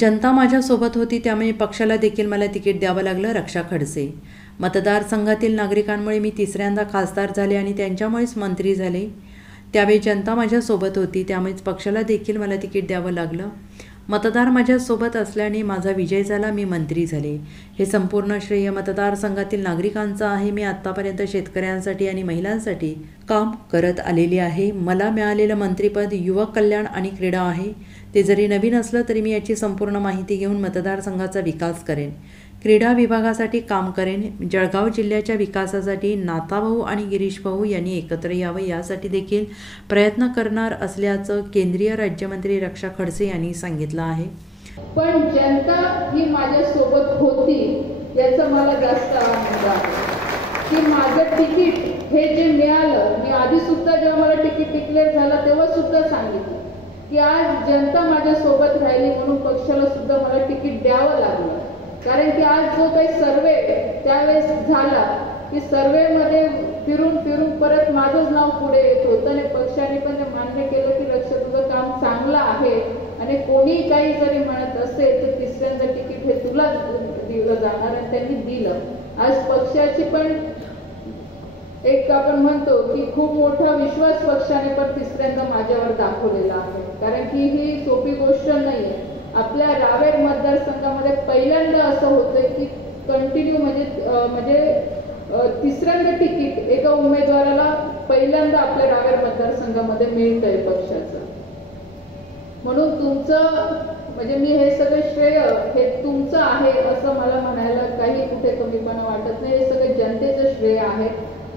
जनता माझ्यासोबत होती, त्यामुळे पक्षाला देखील मला तिकीट द्यावं लागलं. रक्षा खडसे. मतदारसंघातील नागरिकांमुळे मी तिसऱ्यांदा खासदार झाले आणि त्यांच्यामुळेच मंत्री झाले. त्यावेळी जनता माझ्यासोबत होती, त्यामुळेच पक्षाला देखील मला तिकीट द्यावं लागलं. मतदार माझ्यासोबत असल्याने माझा विजय झाला, मी मंत्री झाले. हे संपूर्ण श्रेय मतदारसंघातील नागरिकांचं आहे. मी आत्तापर्यंत शेतकऱ्यांसाठी आणि महिलांसाठी काम करत आलेली आहे. मला मिळालेलं मंत्रिपद युवक कल्याण आणि क्रीडा आहे. ते जरी नवीन असलं तरी मी याची संपूर्ण माहिती घेऊन मतदारसंघाचा विकास करेन. क्रीडा विभागासाठी काम करेन. जळगाव जिल्ह्याच्या विकासासाठी नाथाभाऊ आणि गिरीश भाऊ यांनी एकत्र यावं यासाठी देखील प्रयत्न करणार असल्याचं केंद्रीय राज्यमंत्री रक्षा खडसे यांनी सांगितलं आहे. पण जनता ही माझ्यासोबत होती याचं मला जास्त आनंद आहे की माझं तिकीट हे जे मिळालं, मी आधी सुद्धा जेव्हा मला तिकीट डिक्लेअर झालं तेव्हा सुद्धा सांगितलं की आज जनता माझ्यासोबत राहिली म्हणून पक्षाला सुद्धा मला तिकीट द्यावं लागलं. कारण की आज जो काही सर्वे त्यावेळेस झाला की सर्वेमध्ये फिरून फिरून परत माझंच नाव पुढे येत होतं आणि पक्षाने पण ते मान्य केलं की रक्षा तुझं काम चांगलं आहे आणि कोणी काही जरी म्हणत असेल तर तिसऱ्यांदा तिकीट हे तुला दिलं जाणार आणि त्यांनी दिलं. आज पक्षाची पण एक आपण म्हणतो की खूप मोठा विश्वास पक्षाने पण तिसऱ्यांदा माझ्यावर दाखवलेला आहे. कारण की ही सोपी गोष्ट नाहीये. आपल्या रावेर मतदारसंघामध्ये पहिल्यांदा असं होतंय की कंटिन्यू म्हणजे तिसऱ्यांदा तिकीट एका उमेदवाराला पहिल्यांदा आपल्या रावेर मतदारसंघामध्ये मिळतंय पक्षाचं. म्हणून तुमचं म्हणजे मी हे सगळं श्रेय हे तुमचं आहे असं मला म्हणायला काही कुठे कमीपणा वाटत नाही. हे सगळं जनतेचं श्रेय आहे.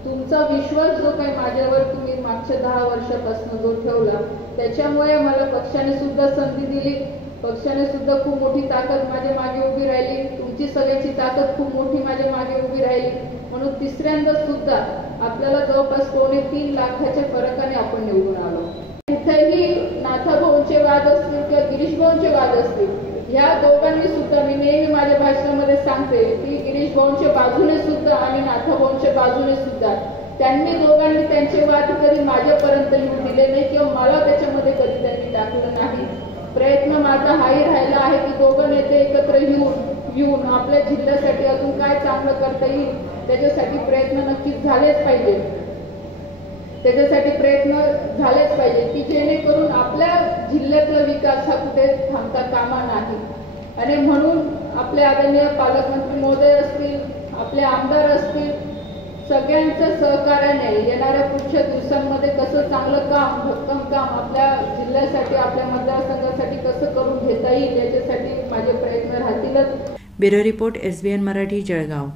तुमचा विश्वास जो काही माझ्यावर तुम्ही मागच्या 10 वर्षापासून जो ठेवला त्याच्यामुळे मला पक्षाने सुद्धा संधी दिली. पक्षाने सुद्धा खूप मोठी ताकद माझ्या मागे उभी राहिली. तुमची सगळ्याची ताकद खूप मोठी माझ्या मागे उभी राहिली. म्हणून तिसऱ्यांदा सुद्धा आपल्याला जवळपास 2.3 लाखाच्या फरकाने आपण निवडून आलो. कुठेही नाथाभाऊंचे वाद असतील किंवा गिरीश भाऊंचे वाद असतील, ह्या दोघांनी सुद्धा मी नेहमी माझ्या भाषणामध्ये सांगते की गिरीश भाऊंच्या बाजूने सुद्धा आणि नाथाभाऊंच्या बाजूने सुद्धा त्यांनी दोघांनी त्यांचे वाद कधी माझ्यापर्यंत येऊन दिले नाही किंवा मला त्याच्यामध्ये कधी त्यांनी टाकलं नाही. प्रयत्न माझा हाही राहिला आहे की दोघं नेते एकत्र येऊन आपल्या जिल्ह्यासाठी अजून काय चांगलं करता येईल त्याच्यासाठी प्रयत्न नक्कीच झालेच पाहिजे. की जेणेकरून आपल्या जिल्ह्यातला विकास हा कुठे थांबता कामा नाही. आणि म्हणून आपले आदरणीय पालकमंत्री महोदय असतील, आपले आमदार असतील, सगळ्यांच्या सहकार्याने येणाऱ्या पुढच्या दिवसांमध्ये कसं चांगलं काम भक्कम काम आपल्या जिल्ह्यासाठी आपल्या मतदारसंघासाठी कसं करून घेता येईल याच्यासाठी माझे प्रयत्न राहतीलच. Bureau report SBN Marathi, Jalgaon.